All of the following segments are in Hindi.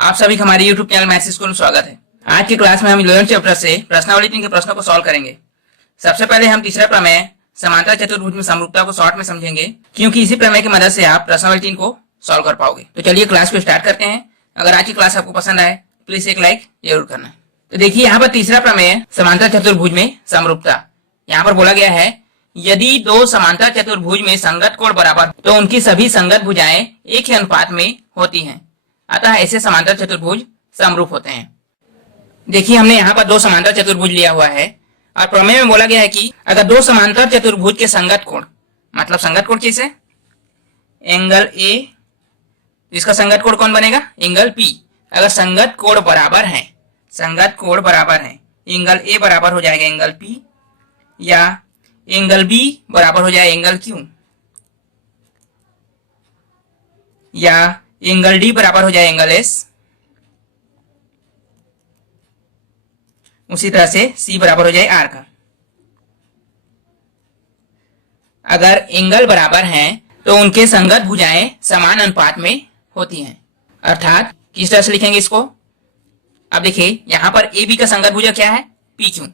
आप सभी का हमारे YouTube चैनल मैथ्स स्कूल में स्वागत है। आज की क्लास में हम 11 चैप्टर से प्रश्नावली 3 के प्रश्नों को सॉल्व करेंगे। सबसे पहले हम तीसरा प्रमेय समांतर चतुर्भुज में समरूपता को शॉर्ट में समझेंगे, क्योंकि इसी प्रमेय की मदद से आप प्रश्नावली 3 को सॉल्व कर पाओगे। तो चलिए क्लास को स्टार्ट करते हैं। अगर आज की क्लास आपको पसंद आए प्लीज एक लाइक जरूर करना। तो देखिए यहाँ पर तीसरा प्रमेय समांतर चतुर्भुज में समरूपता। यहाँ पर बोला गया है यदि दो समांतर चतुर्भुज में संगत कोण बराबर तो उनकी सभी संगत भुजाएं एक ही अनुपात में होती हैं, अतः ऐसे समांतर चतुर्भुज समरूप होते हैं। देखिए हमने यहाँ पर दो समांतर चतुर्भुज लिया हुआ है और प्रमेय में बोला गया है कि अगर दो समांतर चतुर्भुज के संगत कोण, मतलब संगत कोण कैसे, एंगल ए, जिसका संगत कोण कौन बनेगा, एंगल पी। अगर संगत कोण बराबर है, संगत कोण बराबर है, एंगल ए बराबर हो जाएगा एंगल पी, या एंगल बी बराबर हो जाए एंगल क्यू, या एंगल डी बराबर हो जाए एंगल एस, उसी तरह से सी बराबर हो जाए आर का। अगर एंगल बराबर हैं तो उनके संगत भुजाएं समान अनुपात में होती हैं। अर्थात किस तरह से लिखेंगे इसको, अब देखिए यहां पर ए बी का संगत भुजा क्या है, पी क्यू।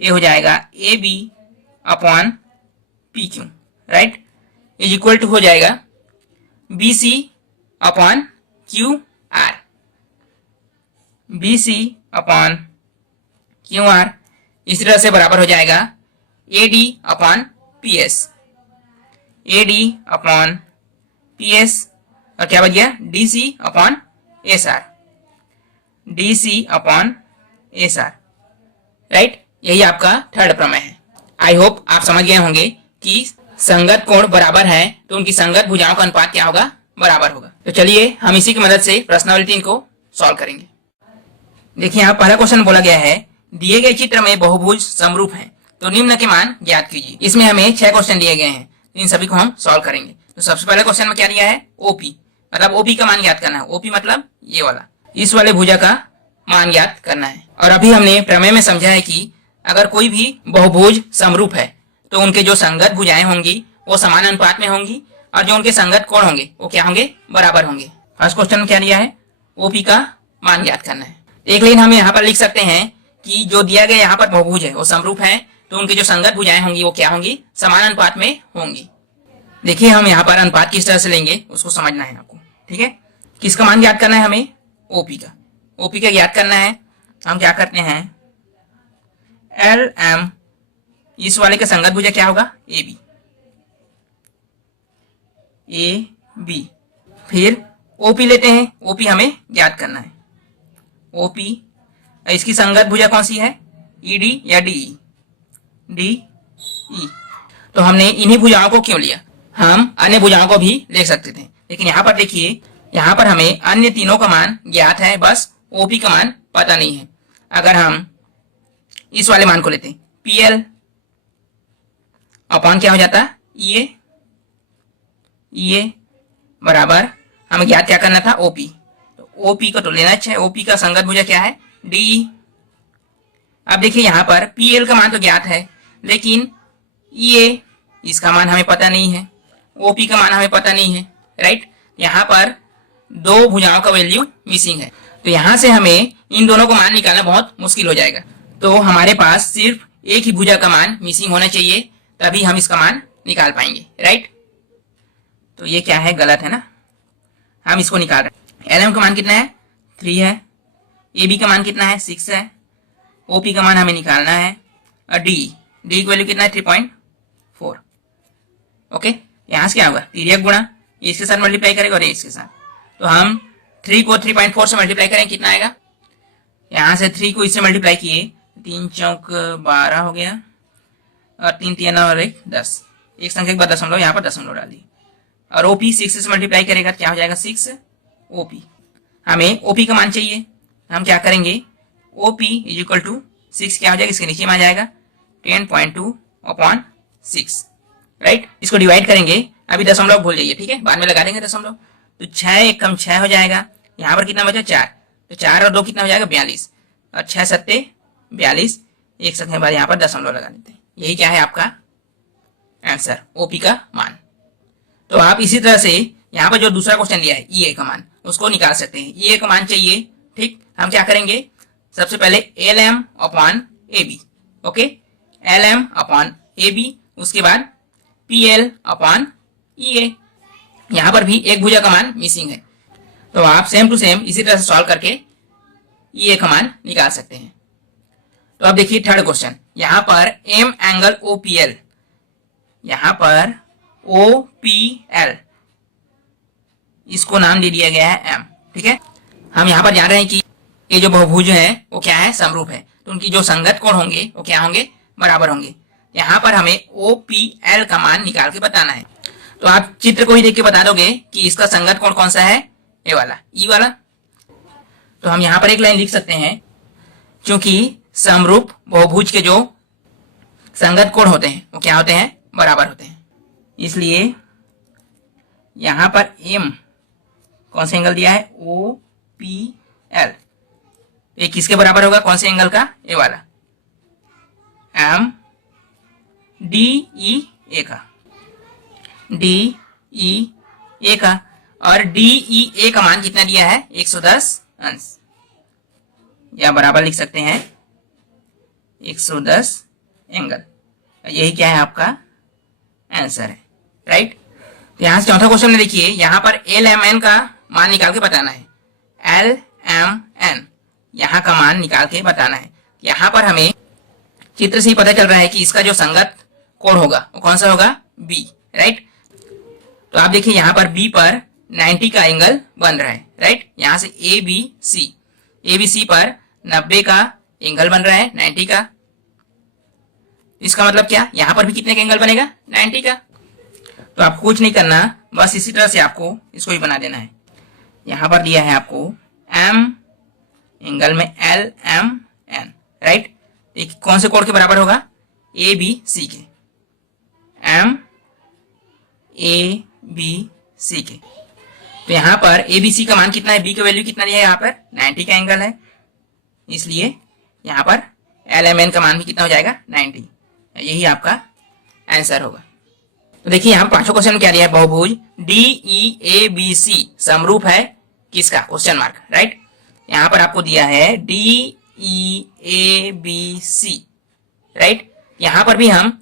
ये हो जाएगा A B upon P Q, right, is equal to हो जाएगा B C upon Q R, B C upon Q R. इसी तरह से बराबर हो जाएगा A D upon P S, A D upon P S, और क्या बच गया, D C upon S R, D C upon S R, right. यही आपका थर्ड प्रमेय है। आई होप आप समझ गए होंगे कि संगत कोण बराबर है तो उनकी संगत भुजाओं का अनुपात क्या होगा, बराबर होगा। तो चलिए हम इसी की मदद से प्रश्नावली 3 को सॉल्व करेंगे। देखिए यहाँ पहला क्वेश्चन बोला गया है दिए गए चित्र में बहुभुज समरूप हैं तो निम्न के मान ज्ञात कीजिए। इसमें हमें 6 क्वेश्चन दिए गए हैं, इन सभी को हम सॉल्व करेंगे। तो सबसे पहले क्वेश्चन में क्या दिया है, ओपी, मतलब ओपी का मान ज्ञात करना है। ओपी मतलब ये वाला, इस वाले भुजा का मान ज्ञात करना है। और अभी हमने प्रमेय में समझा है कि अगर कोई भी बहुभुज समरूप है तो उनके जो संगत भुजाएं होंगी वो समान अनुपात में होंगी और जो उनके संगत कोण होंगे वो क्या होंगे, बराबर होंगे। फर्स्ट क्वेश्चन में क्या दिया है, ओपी का मान ज्ञात करना है। एक लाइन हम यहाँ पर लिख सकते हैं कि जो दिया गया यहाँ पर बहुभुज है वो समरूप है तो उनकी जो संगत भुजाएं होंगी वो क्या होंगी, समान अनुपात में होंगी। देखिए हम यहाँ पर अनुपात किस तरह से लेंगे उसको समझना है आपको, ठीक है। किसका मान ज्ञात करना है हमें, ओपी का। ओपी का ज्ञात करना है, हम क्या करते हैं, एल एम, इस वाले का संगत भुजा क्या होगा, ए बी, ए बी। फिर ओपी लेते हैं, ओपी हमें ज्ञात करना है। ओपी, इसकी संगत भुजा कौन सी है, ईडी या डीई, डीई। तो हमने इन्हीं भुजाओं को क्यों लिया, हम अन्य भुजाओं को भी ले सकते थे, लेकिन यहाँ पर देखिए यहाँ पर हमें अन्य तीनों का मान ज्ञात है, बस ओपी का मान पता नहीं है। अगर हम इस वाले मान को लेते हैं, पीएल अपॉन क्या हो जाता है, ये बराबर हमें ज्ञात क्या करना था, ओपी। तो ओपी को तो लेना है, ओपी का संगत भुजा क्या है, डी। अब देखिए यहाँ पर पीएल का मान तो ज्ञात है लेकिन ये, इसका मान हमें पता नहीं है, ओपी का मान हमें पता नहीं है, राइट। यहाँ पर दो भुजाओं का वैल्यू मिसिंग है, तो यहाँ से हमें इन दोनों का मान निकालना बहुत मुश्किल हो जाएगा। तो हमारे पास सिर्फ एक ही भुजा का मान मिसिंग होना चाहिए, तभी हम इसका मान निकाल पाएंगे, राइट। तो ये क्या है, गलत है ना, हम इसको निकाल रहे हैं। एल एम का मान कितना है, 3 है, ए बी का मान कितना है, 6 है, ओपी का मान हमें निकालना है, और डी की वैल्यू कितना है, 3.4। ओके, यहाँ से क्या होगा, तिर्यक गुणा इसके साथ मल्टीप्लाई करेगा और इसके साथ, तो हम 3 को 3.4 से मल्टीप्लाई करें कितना आएगा, यहाँ से 3 को इससे मल्टीप्लाई किए, 3 चौक 12 हो गया, और 3 3 और 1 10, एक संख्या के बाद दशमलव, यहाँ पर दशमलव डाल दिए, और ओपी 6 से मल्टीप्लाई करेगा क्या हो जाएगा, 6 ओपी। हमें ओपी का मान चाहिए, हम क्या करेंगे, ओपी इज इक्वल टू 6 क्या हो जाएगा, इसके नीचे में आ जाएगा 10.2 अपॉन 6, राइट। इसको डिवाइड करेंगे, अभी दशमलव भूल जाइए, ठीक है, बाद में लगा देंगे दशमलव। तो 6 एक कम 6 हो जाएगा, यहाँ पर कितना बचा, 4, तो 4 और 2 कितना हो जाएगा, 42, और 6 सत्ते 42, एक संख्या बाद यहाँ पर दशमलव लगा देते हैं। यही क्या है आपका आंसर, ओपी का मान। तो आप इसी तरह से यहाँ पर जो दूसरा क्वेश्चन दिया है, ई ए का मान, उसको निकाल सकते हैं। ये एक मान चाहिए, ठीक। हम क्या करेंगे, सबसे पहले L M upon A B, okay, L M upon A B, उसके बाद P L upon E A. यहां पर भी एक भुजा का मान मिसिंग है, तो आप सेम टू सेम इसी तरह से सॉल्व करके ई ए का मान निकाल सकते हैं। तो अब देखिए थर्ड क्वेश्चन, यहां पर M angle O P L, यहां पर ओ पी एल, इसको नाम दे दिया गया है एम, ठीक है। हम यहां पर जान रहे हैं कि ये जो बहुभुज है वो क्या है, समरूप है, तो उनकी जो संगत कोण होंगे वो क्या होंगे, बराबर होंगे। यहाँ पर हमें ओ पी एल का मान निकाल के बताना है। तो आप चित्र को ही देख के बता दोगे कि इसका संगत कोण कौन सा है, ए वाला, ई वाला। तो हम यहाँ पर एक लाइन लिख सकते हैं, क्योंकि समरूप बहुभुज के जो संगत कोण होते हैं वो क्या होते हैं, बराबर होते हैं। इसलिए यहां पर एम कौन सा एंगल दिया है, ओ पी एल, ये किसके बराबर होगा, कौन से एंगल का, ए वाला, एम डी ई ए का, डी ई ए का। और डी ई ए का मान कितना दिया है, 110 अंश, या बराबर लिख सकते हैं 110 एंगल। यही क्या है, आपका आंसर है, राइट। तो यहां से चौथा क्वेश्चन में देखिए, यहां पर एल एम एन का मान निकाल के बताना है, एल एम एन, यहां का मान निकाल के बताना है। यहां पर हमें चित्र से ही पता चल रहा है कि इसका जो संगत कोण होगा वो कौन सा होगा, बी, राइट। तो आप देखिए यहां पर बी पर 90 का एंगल बन रहा है, राइट। यहां से ए बी सी पर 90 का एंगल बन रहा है, 90 का। इसका मतलब क्या, यहां पर भी कितने का एंगल बनेगा, 90 का। तो आपको कुछ नहीं करना, बस इसी तरह से आपको इसको भी बना देना है। यहां पर दिया है आपको एम एंगल में एल एम एन, राइट। एक कौन से कोण के बराबर होगा, ए बी सी के, एम ए बी सी के। तो यहां पर ए बी सी का मान कितना है, बी का वैल्यू कितना दिया है, यहाँ पर 90 का एंगल है, इसलिए यहां पर एल एम एन का मान भी कितना हो जाएगा, 90। यही आपका आंसर होगा। तो देखिए यहाँ पांचों क्वेश्चन में क्या दिया है, बहुभुज डी ई ए बी सी समरूप है किसका, क्वेश्चन मार्क, राइट। यहां पर आपको दिया है D E A B C, right. यहां पर भी हम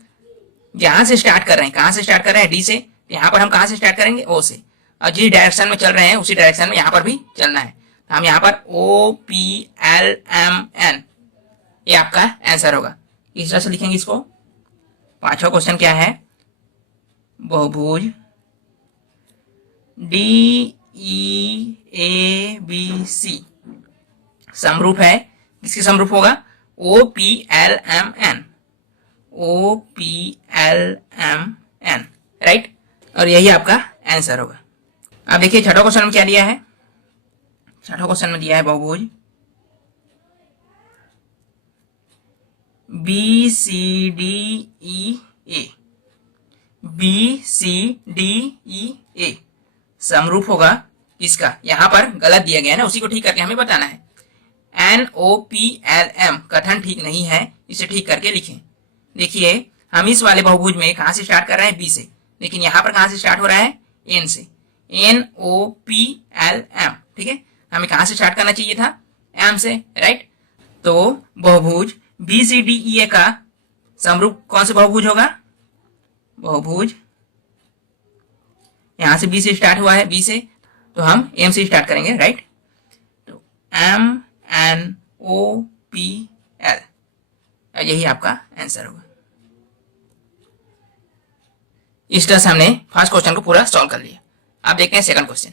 जहां से स्टार्ट कर रहे हैं, कहां से स्टार्ट कर रहे हैं, डी से, यहां पर हम कहां से स्टार्ट करेंगे, ओ से, और जिस डायरेक्शन में चल रहे हैं उसी डायरेक्शन में यहां पर भी चलना है। तो हम यहां पर O P L M N, ये आपका आंसर होगा। इस तरह से लिखेंगे इसको। पांचवा क्वेश्चन क्या है, बहुभुज डी ई ए बी सी समरूप है, किसके समरूप होगा, O P L M N, O P L M N, right. और यही आपका आंसर होगा। अब देखिए छठा क्वेश्चन में क्या दिया है, छठा क्वेश्चन में दिया है बहुभुज B C D E A, B C D E ए समरूप होगा इसका, यहां पर गलत दिया गया है ना, उसी को ठीक करके हमें बताना है। N O P L M कथन ठीक नहीं है, इसे ठीक करके लिखें। देखिए हम इस वाले बहुभुज में कहां से स्टार्ट कर रहे हैं, बी से, लेकिन यहां पर कहां से स्टार्ट हो रहा है, एन से, N O P L M, ठीक है। हमें कहां से स्टार्ट करना चाहिए था, एम से, राइट। तो बहुभुज बी सी डी ई ए का समरूप कौन से बहुभुज होगा, बहुभुज यहां से बी से स्टार्ट हुआ है, बी से, तो हम एम से स्टार्ट करेंगे, राइट। तो M N O P L, यही आपका आंसर होगा। इस तरह से हमने फर्स्ट क्वेश्चन को पूरा सॉल्व कर लिया। अब देखते हैं सेकंड क्वेश्चन।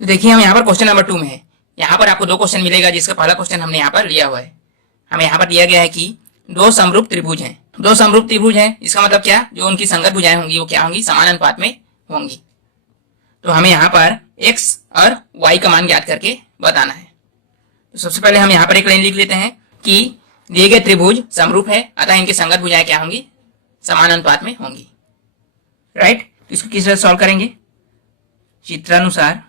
तो देखिए हम यहाँ पर क्वेश्चन नंबर 2 में है। यहाँ पर आपको दो क्वेश्चन मिलेगा, जिसका पहला क्वेश्चन हमने यहाँ पर लिया हुआ है। हमें यहाँ पर दिया गया है कि दो समरूप त्रिभुज हैं, दो समरूप त्रिभुज हैं, इसका मतलब क्या, जो उनकी संगत भुजाएं होंगी वो क्या होंगी, समान अनुपात में होंगी। तो हमें यहाँ पर x और y का मान ज्ञात करके बताना है। तो सबसे पहले हम यहाँ पर एक लाइन लिख लेते हैं कि दिए गए त्रिभुज समरूप है, अतः इनकी संगत भुजाएं क्या होंगी, समान अनुपात में होंगी, राइट। तो इसको किस तरह सॉल्व करेंगे, चित्रानुसार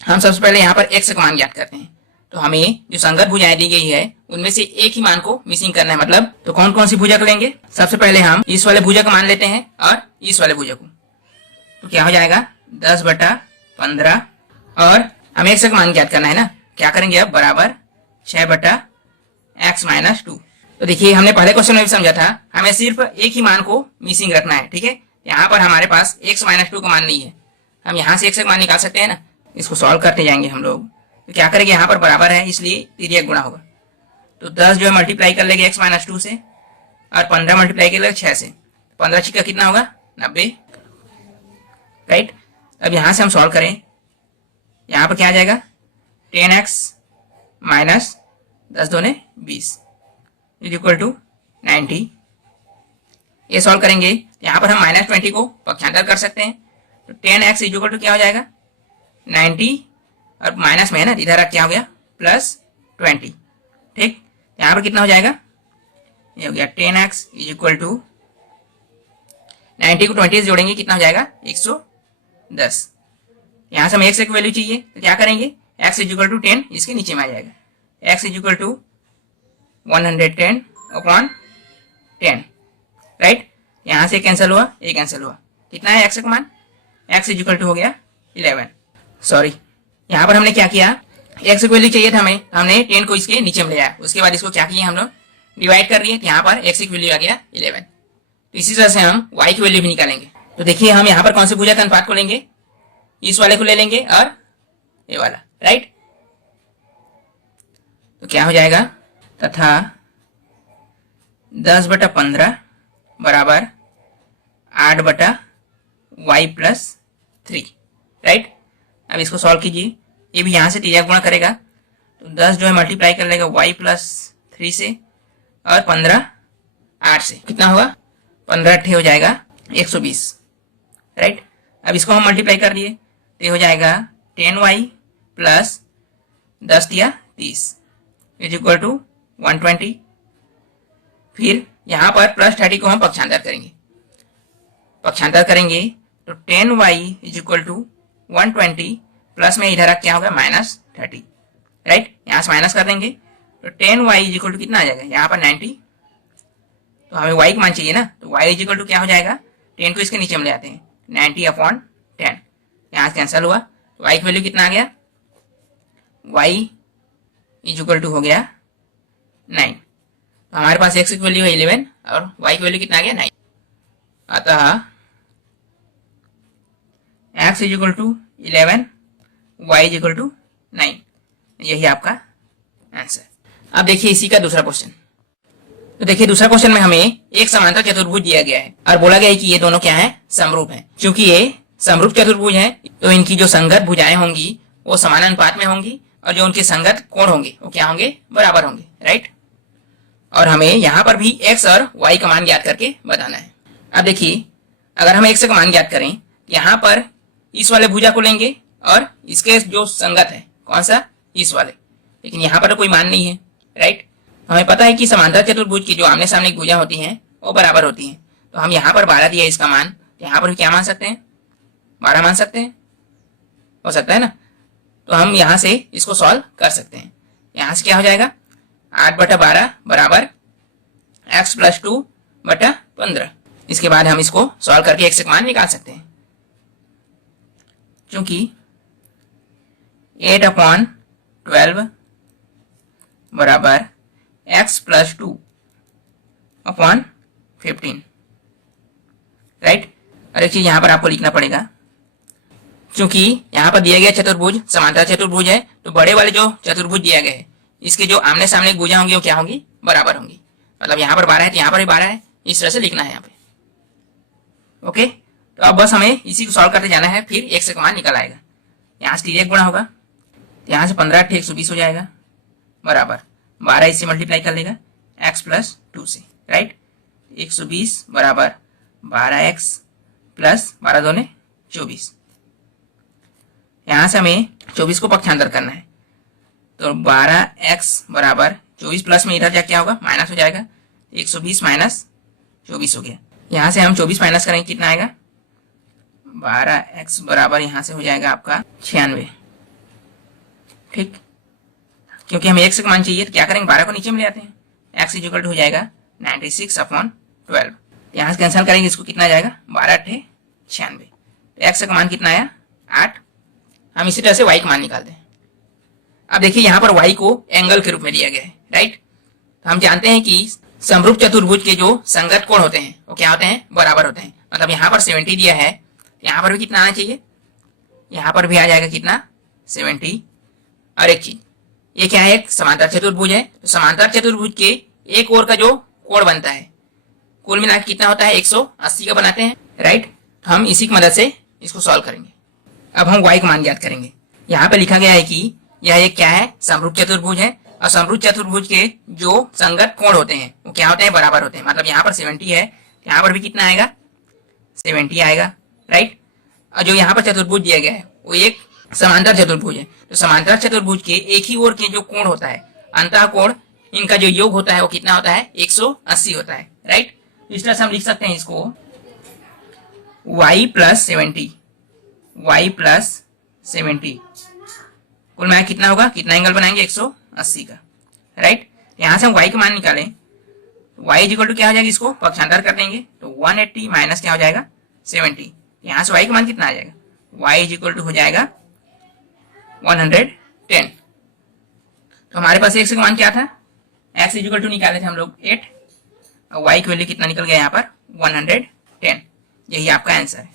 हम सबसे पहले यहाँ पर x का मान ज्ञात करते हैं। तो हमें जो संगत भुजाएं दी गई है उनमें से एक ही मान को मिसिंग करना है, मतलब तो कौन कौन सी भुजा को लेंगे, सबसे पहले हम इस वाले भुजा का मान लेते हैं और इस वाले भुजा को। तो क्या हो जाएगा 10/15 और हमें x का मान ज्ञात करना है ना। क्या करेंगे अब बराबर 6/x-2। तो देखिए हमने पहले क्वेश्चन में भी समझा था, हमें सिर्फ एक ही मान को मिसिंग रखना है। ठीक है, यहाँ पर हमारे पास x-2 का मान नहीं है, हम यहाँ से x का मान निकाल सकते हैं ना। इसको सॉल्व करते जाएंगे हम लोग। तो क्या करेंगे, यहाँ पर बराबर है इसलिए तिर्यक गुणा होगा। तो 10 जो है मल्टीप्लाई कर लेंगे x-2 से और 15 मल्टीप्लाई कर लेंगे 6 से। 15 छिक्का कितना होगा 90, राइट। अब यहाँ से हम सॉल्व करें, यहाँ पर क्या आ जाएगा 10x माइनस 10 दूने 20 इज इक्वल टू 90। ये सॉल्व करेंगे, यहाँ पर हम -20 को पक्षांतर कर सकते हैं। तो 10x इज इक्वल टू क्या हो जाएगा 90 और माइनस में है ना, इधर क्या हो गया +20। ठीक, यहाँ पर कितना हो जाएगा, ये हो गया 10x इज इक्वल टू 90 को 20 से जोड़ेंगे कितना हो जाएगा 110। यहाँ से हमें x की वैल्यू चाहिए, तो क्या करेंगे x इज इक्वल टू 10 इसके नीचे में आ जाएगा, x is equal to 110/10, right. यहाँ से कैंसिल हुआ, ये कैंसिल हुआ, कितना है x का मान, x इज इक्वल टू हो गया 11। सॉरी, यहाँ पर हमने क्या किया, x की वैल्यू चाहिए था हमें, हमने 10 को इसके नीचे में ले आया, उसके बाद इसको क्या किया हम लोग डिवाइड कर दिए, यहाँ पर x की वैल्यू आ गया 11। तो इसी तरह से हम y की वैल्यू भी निकालेंगे। तो देखिए हम यहाँ पर कौन से भुजा के अनुपात को लेंगे, इस वाले को ले लेंगे और ये वाला, राइट। तो क्या हो जाएगा, तथा 10/15 बराबर 8/y+3, राइट। अब इसको सॉल्व कीजिए, ये भी यहाँ से तिर्यक गुणा करेगा, तो 10 जो है मल्टीप्लाई कर लेगा y+3 से और 15 8 से, कितना होगा 15 हो जाएगा 120, राइट। अब इसको हम मल्टीप्लाई कर दिए तो ये हो जाएगा 10y + 10 × 30 इज इक्वल टू 120। फिर यहाँ पर +30 को हम पक्षांतर करेंगे, तो 10y is equal to 120 plus में इधर क्या होगा -30, राइट। यहाँ से माइनस कर देंगे तो 10y इज इक्वल टू कितना आ जाएगा, यहाँ पर 90। तो हमें y का मान चाहिए ना, तो y इज इक्वल टू क्या हो जाएगा, 10 को इसके नीचे में ले आते हैं 90/10, यहाँ से कैंसिल हुआ, तो y की वैल्यू कितना आ गया, y इज इक्वल टू हो गया 9। तो हमारे पास x की वैल्यू है 11 और y की वैल्यू कितना आ गया 9। अतः x is equal to 11, y is equal to 9, यही आपका आंसर। अब देखिए इसी का दूसरा क्वेश्चन। तो देखिए दूसरा क्वेश्चन में हमें एक समांतर चतुर्भुज दिया गया है और बोला गया है कि ये दोनों क्या है, समरूप हैं। क्योंकि ये समरूप चतुर्भुज हैं तो इनकी जो संगत भुजाएं होंगी वो समान अनुपात में होंगी और जो उनके संगत कोण होंगे वो क्या होंगे, बराबर होंगे, राइट। और हमें यहाँ पर भी x और y का मान ज्ञात करके बताना है। अब देखिए अगर हम x का मान ज्ञात करें, यहाँ पर इस वाले भुजा को लेंगे और इसके जो संगत है कौन सा, इस वाले, लेकिन यहाँ पर कोई मान नहीं है, राइट। हमें पता है कि समांतर चतुर्भुज की जो आमने सामने भुजा होती हैं वो बराबर होती हैं। तो हम यहाँ पर 12 दिया इसका मान, यहाँ पर क्या मान सकते हैं, 12 मान सकते हैं, हो सकता है ना। तो हम यहाँ से इसको सॉल्व कर सकते हैं। यहाँ से क्या हो जाएगा 8/12 बराबर x + 2/15। इसके बाद हम इसको सॉल्व करके x का मान निकाल सकते हैं, क्योंकि 8/12 बराबर x + 2/15, राइट। और एक चीज यहाँ पर आपको लिखना पड़ेगा, क्योंकि यहाँ पर दिया गया चतुर्भुज समांतर चतुर्भुज है, तो बड़े वाले जो चतुर्भुज दिया गया है इसके जो आमने सामने भुजा होंगी वो क्या होंगी, बराबर होंगी। मतलब यहाँ पर 12 है तो यहाँ पर भी 12 है, इस तरह से लिखना है यहाँ पे, ओके। तो अब बस हमें इसी को सॉल्व करते जाना है, फिर x का मान निकल आएगा। यहाँ से तिर्यक गुणा होगा, तो यहाँ से 15 × 120 हो जाएगा बराबर 12 इससे मल्टीप्लाई कर लेगा x + 2 से, राइट। 120 बराबर 12x + 12 दूने 24। यहाँ से हमें 24 को पक्षांतर करना है, तो 12x बराबर 24 प्लस में इधर जा क्या होगा, माइनस हो जाएगा, 120 - 24 हो गया। यहाँ से हम 24 माइनस करेंगे कितना आएगा, 12x बराबर यहाँ से हो जाएगा आपका 96, ठीक। क्योंकि हमें x का मान चाहिए तो क्या करेंगे, 12 को नीचे में ले आते हैं, x इज इक्वल टू हो जाएगा 96/12। यहाँ से कैंसिल करेंगे, इसको कितना आ जाएगा 12 × 96, एक्स का मान कितना आया 8। हम इसी तरह से वाई का मान निकालते हैं। अब देखिए यहाँ पर वाई को एंगल के रूप में दिया गया है, राइट। तो हम जानते हैं कि समरूप चतुर्भुज के जो संगत कोण होते हैं वो क्या होते हैं, बराबर होते हैं। मतलब यहाँ पर 70 दिया है, यहाँ पर भी कितना आना चाहिए, यहाँ पर भी आ जाएगा कितना 70। और एक चीज, ये क्या है, एक समांतर चतुर्भुज है। तो समांतर चतुर्भुज के एक ओर का जो कोण बनता है कुल मिलाकर कितना होता है 180 का बनाते हैं, राइट। तो हम इसी की मदद से इसको सॉल्व करेंगे। अब हम y का मान ज्ञात करेंगे। यहाँ पे लिखा गया है कि यह एक क्या है, समरूप चतुर्भुज है। और समरूप चतुर्भुज के जो संगत कोण होते हैं वो क्या होते हैं, बराबर होते हैं। मतलब यहाँ पर 70 है, यहाँ पर भी कितना आएगा 70 आएगा, राइट। और जो यहाँ पर चतुर्भुज दिया गया है वो एक समांतर चतुर्भुज है। तो समांतर चतुर्भुज के एक ही ओर के जो कोण होता है, अंतः कोण, इनका जो योग होता है वो कितना होता है 180 होता है, राइट। इस तरह से हम लिख सकते हैं इसको y प्लस 70 कुल मिला कितना होगा, कितना एंगल बनाएंगे 180 का, राइट। यहां से हम y का मान निकालें, y इज इक्वल टू क्या हो जाएगा, इसको पक्षांतर कर देंगे तो 180 माइनस क्या हो जाएगा 70। यहां से y का मान कितना आ जाएगा, y इज इक्वल टू हो जाएगा 110। तो हमारे पास x का मान क्या था, x इज इक्वल टू निकाले थे हम लोग 8 और y की वैल्यू कितना निकल गया यहाँ पर 110। यही आपका आंसर है।